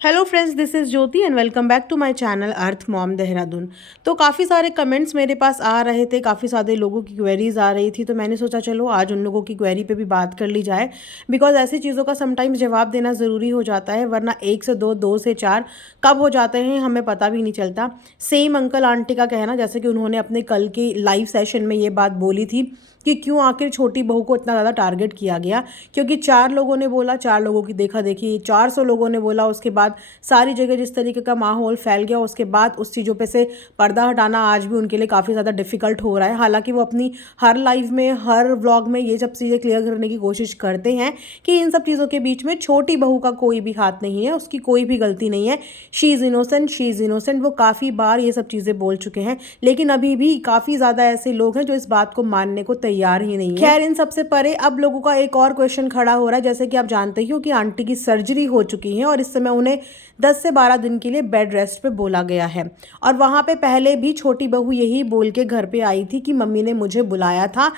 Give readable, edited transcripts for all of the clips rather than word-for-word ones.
Hello friends, this is Jyoti and welcome back to my channel earth mom Dehradun. तो काफ़ी सारे comments मेरे पास आ रहे थे, काफ़ी सारे लोगों की क्वेरीज आ रही थी, तो मैंने सोचा चलो आज उन लोगों की क्वेरी पे भी बात कर ली जाए। बिकॉज ऐसी चीज़ों का समटाइम्स जवाब देना ज़रूरी हो जाता है, वरना एक से दो, दो से चार कब हो जाते हैं हमें पता भी नहीं चलता। सेम अंकल आंटी का कहना, जैसे कि उन्होंने अपने कल की लाइव सेशन में ये बात बोली थी कि क्यों आखिर छोटी बहू को इतना ज़्यादा टारगेट किया गया, क्योंकि चार लोगों ने बोला, चार लोगों की देखा देखी 400 लोगों ने बोला, उसके बाद सारी जगह जिस तरीके का माहौल फैल गया, उसके बाद उस चीज़ों पे से पर्दा हटाना आज भी उनके लिए काफ़ी ज़्यादा डिफिकल्ट हो रहा है। हालांकि वो अपनी हर लाइव में, हर व्लॉग में ये सब चीज़ें क्लियर करने की कोशिश करते हैं कि इन सब चीज़ों के बीच में छोटी बहू का कोई भी हाथ नहीं है, उसकी कोई भी गलती नहीं है। She is innocent, she is innocent. वो काफ़ी बार ये सब चीज़ें बोल चुके हैं, लेकिन अभी भी काफ़ी ज़्यादा ऐसे लोग हैं जो इस बात को मानने को तैयार ही नहीं है। खैर, इन सबसे परे अब लोगों का एक और क्वेश्चन खड़ा हो रहा है। जैसे कि आप जानते ही हो कि आंटी की सर्जरी हो चुकी है और इस समय उन्हें 10 से 12 दिन के लिए बेड रेस्ट पे बोला गया है। और वहाँ पे पहले भी छोटी बहू यही बोल के घर पे आई थी कि मम्मी ने मुझे बुलाया था,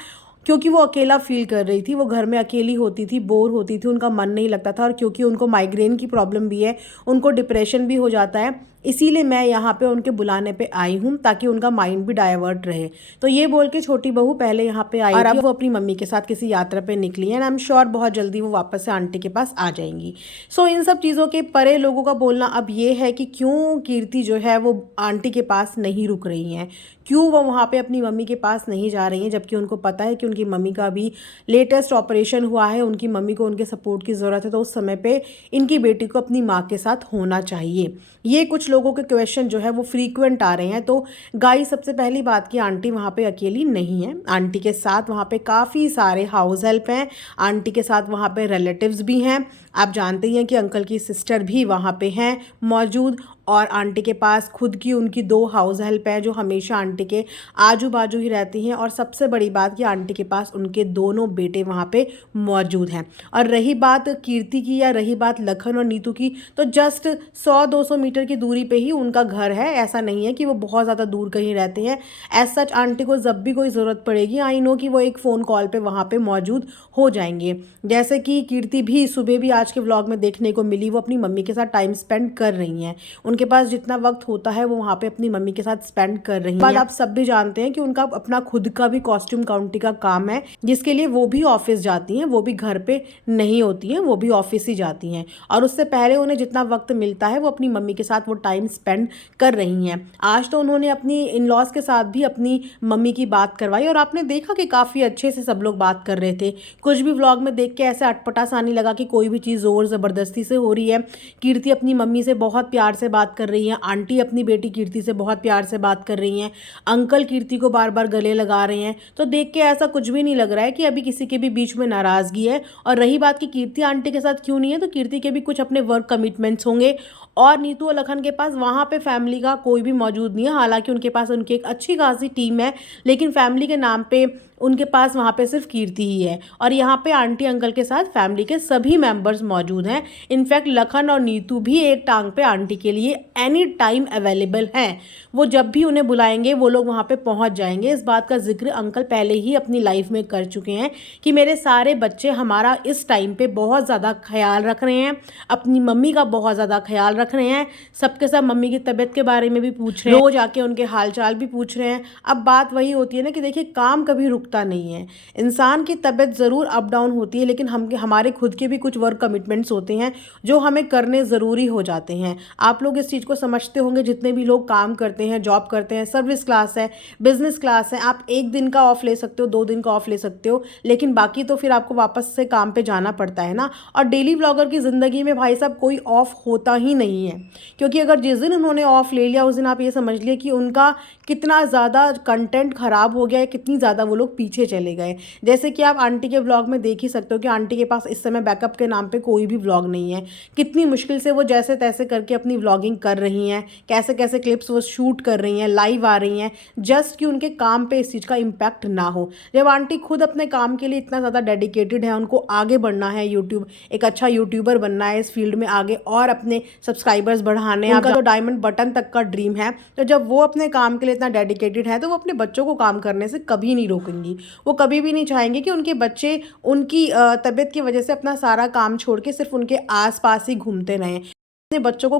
क्योंकि वो अकेला फील कर रही थी। वो घर में अकेली होती थी, बोर होती थी, उनका मन नहीं लगता था, और क्योंकि उनको माइग्रेन की प्रॉब्लम भी है, उनको डिप्रेशन भी हो जाता है, इसीलिए मैं यहाँ पे उनके बुलाने पे आई हूँ ताकि उनका माइंड भी डाइवर्ट रहे। तो ये बोल के छोटी बहू पहले यहाँ पे आई और अब वो अपनी मम्मी के साथ किसी यात्रा पे निकली है, एंड आई एम श्योर बहुत जल्दी वो वापस से आंटी के पास आ जाएंगी। सो इन सब चीज़ों के परे लोगों का बोलना अब ये है कि क्यों कीर्ति जो है वो आंटी के पास नहीं रुक रही हैं, क्यों वो वहाँ पे अपनी मम्मी के पास नहीं जा रही हैं, जबकि उनको पता है कि उनकी मम्मी का अभी लेटेस्ट ऑपरेशन हुआ है, उनकी मम्मी को उनके सपोर्ट की ज़रूरत है। तो उस समय पे इनकी बेटी को अपनी माँ के साथ होना चाहिए। ये कुछ लोगों के क्वेश्चन जो है वो फ्रीक्वेंट आ रहे हैं। तो गाइस, सबसे पहली बात कि आंटी वहाँ पे अकेली नहीं है। आंटी के साथ वहाँ पे काफ़ी सारे हाउस हेल्प हैं, आंटी के साथ वहाँ पे रिलेटिव्स भी हैं। आप जानते ही हैं कि अंकल की सिस्टर भी वहाँ पे हैं मौजूद, और आंटी के पास खुद की उनकी 2 हाउस हेल्प हैं जो हमेशा आंटी के आजू बाजू ही रहती हैं। और सबसे बड़ी बात कि आंटी के पास उनके दोनों बेटे वहाँ पे मौजूद हैं। और रही बात कीर्ति की या रही बात लखन और नीतू की, तो जस्ट 100-200 मीटर की दूरी पे ही उनका घर है। ऐसा नहीं है कि वो बहुत ज़्यादा दूर कहीं रहते हैं। एज सच आंटी को जब भी कोई ज़रूरत पड़ेगी, आई नो कि वो एक फ़ोन कॉल पे वहाँ पे मौजूद हो जाएंगे। जैसे कि कीर्ति भी सुबह भी आज के व्लॉग में देखने को मिली, वो अपनी मम्मी के साथ टाइम स्पेंड कर रही हैं। उनके पास जितना वक्त होता है वो वहाँ पे अपनी मम्मी के साथ स्पेंड कर रही हैं। आप सब भी जानते हैं कि उनका अपना खुद का भी कॉस्ट्यूम काउंटी का काम है, जिसके लिए वो भी ऑफिस जाती हैं। वो भी घर पे नहीं होती हैं, वो भी ऑफिस ही जाती हैं। और उससे पहले उन्हें जितना वक्त मिलता है वो अपनी मम्मी के साथ वो टाइम स्पेंड कर रही हैं। आज तो उन्होंने अपनी इन लॉज के साथ भी अपनी मम्मी की बात करवाई, और आपने देखा कि काफ़ी अच्छे से सब लोग बात कर रहे थे। कुछ भी व्लॉग में देख के ऐसे अटपटा सा नहीं लगा कि कोई भी चीज़ ज़ोर ज़बरदस्ती से हो रही है। कीर्ति अपनी मम्मी से बहुत प्यार से बात कर रही हैं, आंटी अपनी बेटी कीर्ति से बहुत प्यार से बात कर रही हैं, अंकल कीर्ति को बार बार गले लगा रहे हैं। तो देख के ऐसा कुछ भी नहीं लग रहा है कि अभी किसी के भी बीच में नाराज़गी है। और रही बात कि कीर्ति आंटी के साथ क्यों नहीं है, तो कीर्ति के भी कुछ अपने वर्क कमिटमेंट्स होंगे, और नीतू और लखन के पास वहाँ पे फैमिली का कोई भी मौजूद नहीं है। हालांकि उनके पास उनकी एक अच्छी खासी टीम है, लेकिन फैमिली के नाम पे उनके पास वहाँ पे सिर्फ कीर्ति ही है। और यहाँ पे आंटी अंकल के साथ फैमिली के सभी मेंबर्स मौजूद हैं। इनफैक्ट लखन और नीतू भी एक टांग पे आंटी के लिए एनी टाइम अवेलेबल हैं। वो जब भी उन्हें बुलाएंगे वो लोग वहाँ पे पहुँच जाएंगे। इस बात का जिक्र अंकल पहले ही अपनी लाइफ में कर चुके हैं कि मेरे सारे बच्चे हमारा इस टाइम पे बहुत ज़्यादा ख्याल रख रहे हैं, अपनी मम्मी का बहुत ज़्यादा ख्याल रख रहे हैं। सबके सब मम्मी की तबीयत के बारे में भी पूछ रहे हैं, रोज आके उनके हाल चाल भी पूछ रहे हैं। अब बात वही होती है ना कि देखिए, काम कभी रुकता नहीं है। इंसान की तबीयत ज़रूर अप डाउन होती है, लेकिन हमारे खुद के भी कुछ वर्क कमिटमेंट्स होते हैं जो हमें करने ज़रूरी हो जाते हैं। आप लोग इस चीज़ को समझते होंगे, जितने भी लोग काम करते हैं, जॉब करते हैं, सर्विस क्लास है, बिजनेस क्लास है, आप एक दिन का ऑफ ले सकते हो, 2 दिन का ऑफ ले सकते हो, लेकिन बाकी तो फिर आपको वापस से काम पे जाना पड़ता है ना। और डेली व्लॉगर की ज़िंदगी में भाई साहब कोई ऑफ होता ही नहीं है, क्योंकि अगर जिस दिन उन्होंने ऑफ ले लिया उस दिन आप ये समझ लिए कि उनका कितना ज़्यादा कंटेंट ख़राब हो गया है, कितनी ज़्यादा वो लोग पीछे चले गए। जैसे कि आप आंटी के व्लॉग में देख ही सकते हो कि आंटी के पास इस समय बैकअप के नाम पे कोई भी व्लॉग नहीं है। कितनी मुश्किल से वो जैसे तैसे करके अपनी व्लॉगिंग कर रही हैं, कैसे कैसे क्लिप्स वो शूट कर रही हैं, लाइव आ रही हैं, जस्ट कि उनके काम पे इस चीज़ का इम्पैक्ट ना हो। जब आंटी खुद अपने काम के लिए इतना ज़्यादा डेडिकेटेड है, उनको आगे बढ़ना है, यूट्यूब एक अच्छा यूट्यूबर बनना है, इस फील्ड में आगे और अपने सब्सक्राइबर्स बढ़ाने हैं, उनका तो डायमंड बटन तक का ड्रीम है। तो जब वो अपने काम के लिए इतना डेडिकेटेड है, तो वो अपने बच्चों को काम करने से कभी नहीं रोकेंगी। वो कभी भी नहीं चाहेंगे कि उनके बच्चे उनकी तबीयत की वजह से अपना सारा काम छोड़ के सिर्फ उनके आसपास ही घूमते रहें। अपने बच्चों को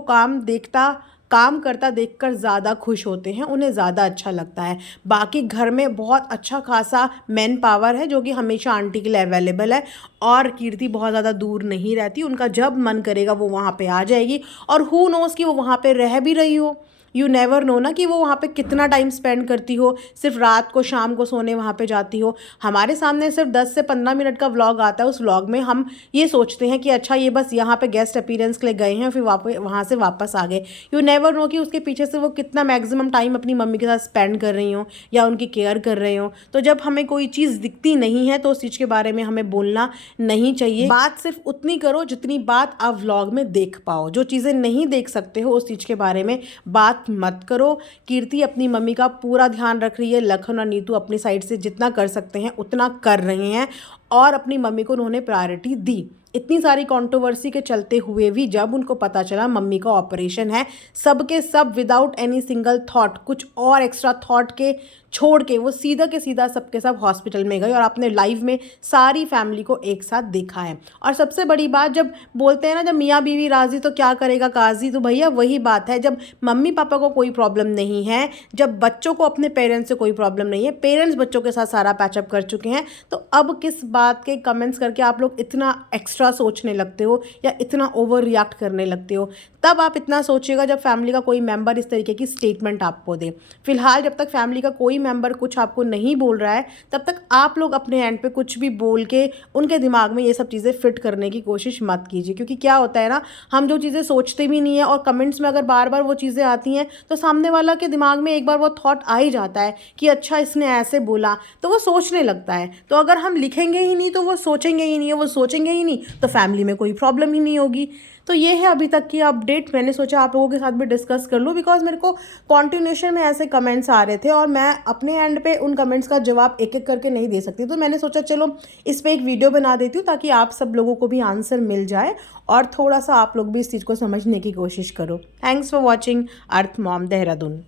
काम करता देखकर ज़्यादा खुश होते हैं, उन्हें ज़्यादा अच्छा लगता है। बाकी घर में बहुत अच्छा खासा मैन पावर है जो कि हमेशा आंटी के लिए अवेलेबल है, और कीर्ति बहुत ज़्यादा दूर नहीं रहती, उनका जब मन करेगा वो वहाँ पे आ जाएगी। और हु नोज़ कि वो वहाँ पे रह भी रही हो, यू नेवर नो ना कि वो वहाँ पे कितना टाइम स्पेंड करती हो, सिर्फ रात को शाम को सोने वहाँ पे जाती हो। हमारे सामने सिर्फ 10 से 15 मिनट का व्लॉग आता है, उस व्लॉग में हम ये सोचते हैं कि अच्छा ये बस यहाँ पे गेस्ट अपीयरेंस के लिए गए हैं, फिर वहाँ से वापस आ गए। यू नेवर नो कि उसके पीछे से वो कितना मैक्सिमम टाइम अपनी मम्मी के साथ स्पेंड कर रही हो या उनकी केयर कर रहे हो। तो जब हमें कोई चीज़ दिखती नहीं है तो उस चीज़ के बारे में हमें बोलना नहीं चाहिए। बात सिर्फ उतनी करो जितनी बात आप व्लॉग में देख पाओ। जो चीज़ें नहीं देख सकते हो उस चीज़ के बारे में बात मत करो। कीर्ति अपनी मम्मी का पूरा ध्यान रख रही है, लखन और नीतू अपनी साइड से जितना कर सकते हैं उतना कर रहे हैं, और अपनी मम्मी को उन्होंने प्रायोरिटी दी। इतनी सारी कंट्रोवर्सी के चलते हुए भी जब उनको पता चला मम्मी का ऑपरेशन है, सबके सब विदाउट एनी सिंगल थॉट, कुछ और एक्स्ट्रा थॉट के छोड़ के वो सीधा के सीधा सबके सब हॉस्पिटल में गए और आपने लाइव में सारी फैमिली को एक साथ देखा है। और सबसे बड़ी बात, जब बोलते हैं ना जब मियाँ बीवी राजी तो क्या करेगा काजी, तो भैया वही बात है। जब मम्मी पापा को कोई प्रॉब्लम नहीं है, जब बच्चों को अपने पेरेंट्स से कोई प्रॉब्लम नहीं है, पेरेंट्स बच्चों के साथ सारा पैचअप कर चुके हैं, तो अब किस बात के कमेंट्स करके आप लोग इतना एक्स्ट्रा सोचने लगते हो या इतना ओवर रिएक्ट करने लगते हो। तब आप इतना सोचिएगा जब फैमिली का कोई मेंबर इस तरीके की स्टेटमेंट आपको दे। फिलहाल जब तक फैमिली का कोई मेंबर कुछ आपको नहीं बोल रहा है, तब तक आप लोग अपने एंड पे कुछ भी बोल के उनके दिमाग में ये सब चीज़ें फिट करने की कोशिश मत कीजिए। क्योंकि क्या होता है ना, हम जो चीज़ें सोचते भी नहीं है और कमेंट्स में अगर बार बार वो चीज़ें आती हैं तो सामने वाला के दिमाग में एक बार वो थॉट आ ही जाता है कि अच्छा इसने ऐसे बोला, तो वो सोचने लगता है। तो अगर हम लिखेंगे ही नहीं तो वो सोचेंगे ही नहीं, वो सोचेंगे ही नहीं तो फैमिली में कोई प्रॉब्लम ही नहीं होगी। तो ये है अभी तक की अपडेट। मैंने सोचा आप लोगों के साथ भी डिस्कस कर लूँ, बिकॉज मेरे को कॉन्टिन्यूशन में ऐसे कमेंट्स आ रहे थे और मैं अपने एंड पे उन कमेंट्स का जवाब एक एक करके नहीं दे सकती। तो मैंने सोचा चलो इस पर एक वीडियो बना देती हूँ ताकि आप सब लोगों को भी आंसर मिल जाए और थोड़ा सा आप लोग भी इस चीज़ को समझने की कोशिश करो। Thanks for watching earth mom Dehradun.